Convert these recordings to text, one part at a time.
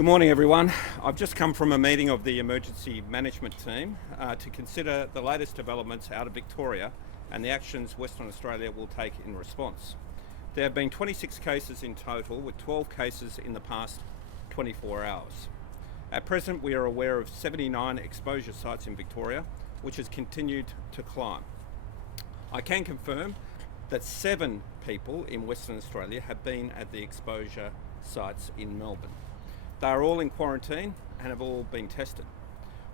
Good morning, everyone. I've just come from a meeting of the emergency management team to consider the latest developments out of Victoria and the actions Western Australia will take in response. There have been 26 cases in total, with 12 cases in the past 24 hours. At present, we are aware of 79 exposure sites in Victoria, which has continued to climb. I can confirm that 7 people in Western Australia have been at the exposure sites in Melbourne. They are all in quarantine and have all been tested.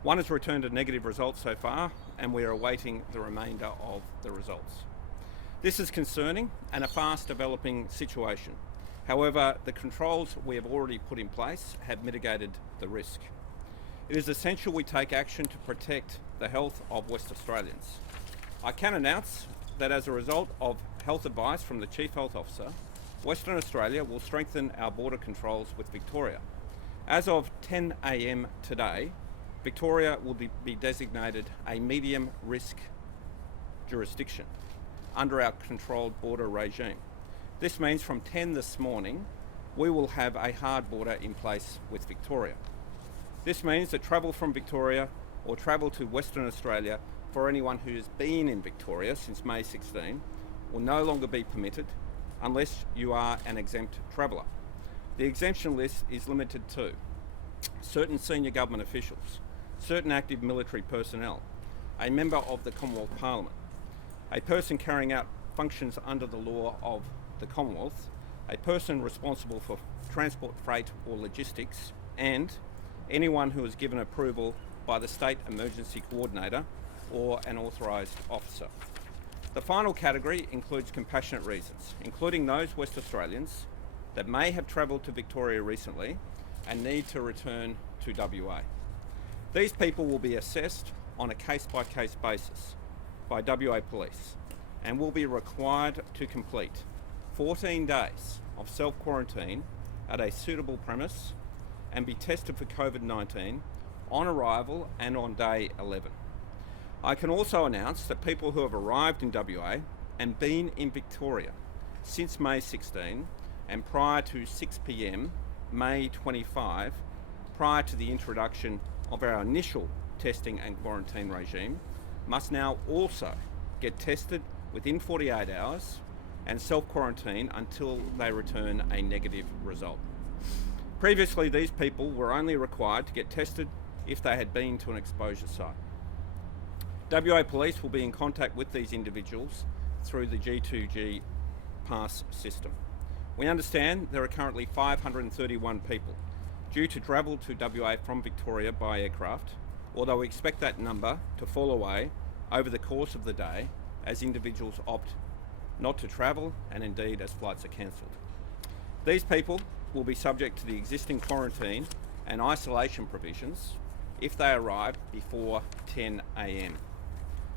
One has returned a negative result so far, and we are awaiting the remainder of the results. This is concerning and a fast developing situation. However, the controls we have already put in place have mitigated the risk. It is essential we take action to protect the health of West Australians. I can announce that as a result of health advice from the Chief Health Officer, Western Australia will strengthen our border controls with Victoria. As of 10 a.m. today, Victoria will be designated a medium risk jurisdiction under our controlled border regime. This means from 10 this morning, we will have a hard border in place with Victoria. This means that travel from Victoria or travel to Western Australia for anyone who has been in Victoria since May 16 will no longer be permitted unless you are an exempt traveller. The exemption list is limited to certain senior government officials, certain active military personnel, a member of the Commonwealth Parliament, a person carrying out functions under the law of the Commonwealth, a person responsible for transport, freight or logistics, and anyone who is given approval by the State Emergency Coordinator or an authorised officer. The final category includes compassionate reasons, including those West Australians that may have travelled to Victoria recently and need to return to WA. These people will be assessed on a case-by-case basis by WA Police and will be required to complete 14 days of self-quarantine at a suitable premise and be tested for COVID-19 on arrival and on day 11. I can also announce that people who have arrived in WA and been in Victoria since May 16 and prior to 6 p.m. May 25, prior to the introduction of our initial testing and quarantine regime, must now also get tested within 48 hours and self-quarantine until they return a negative result. Previously, these people were only required to get tested if they had been to an exposure site. WA Police will be in contact with these individuals through the G2G pass system. We understand there are currently 531 people due to travel to WA from Victoria by aircraft, although we expect that number to fall away over the course of the day as individuals opt not to travel and indeed as flights are cancelled. These people will be subject to the existing quarantine and isolation provisions if they arrive before 10 a.m.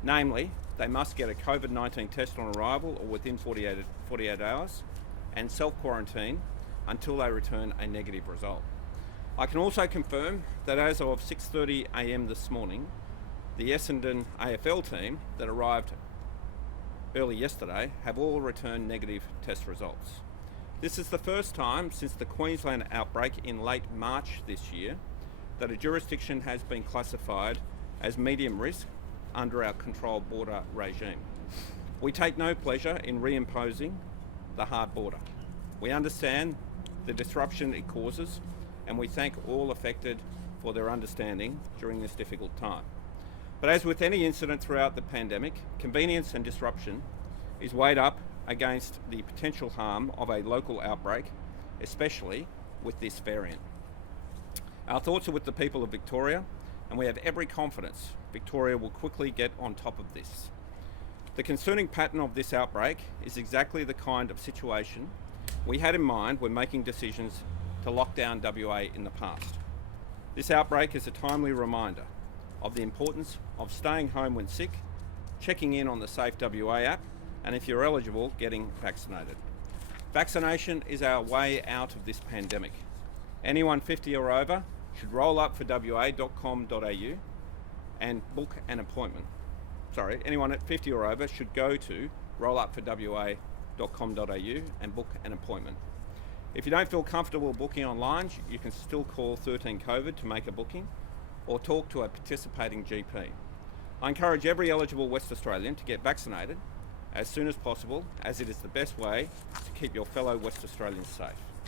Namely, they must get a COVID-19 test on arrival or within 48 hours and self-quarantine until they return a negative result. I can also confirm that as of 6:30 a.m. this morning, the Essendon AFL team that arrived early yesterday have all returned negative test results. This is the first time since the Queensland outbreak in late March this year that a jurisdiction has been classified as medium risk under our controlled border regime. We take no pleasure in reimposing the hard border. We understand the disruption it causes, and we thank all affected for their understanding during this difficult time. But as with any incident throughout the pandemic, convenience and disruption is weighed up against the potential harm of a local outbreak, especially with this variant. Our thoughts are with the people of Victoria, and we have every confidence Victoria will quickly get on top of this. The concerning pattern of this outbreak is exactly the kind of situation we had in mind when making decisions to lock down WA in the past. This outbreak is a timely reminder of the importance of staying home when sick, checking in on the Safe WA app, and if you're eligible, getting vaccinated. Vaccination is our way out of this pandemic. Anyone 50 or over should roll up for wa.com.au and book an appointment. Anyone at 50 or over should go to rollupforwa.com.au and book an appointment. If you don't feel comfortable booking online, you can still call 13 COVID to make a booking or talk to a participating GP. I encourage every eligible West Australian to get vaccinated as soon as possible, as it is the best way to keep your fellow West Australians safe.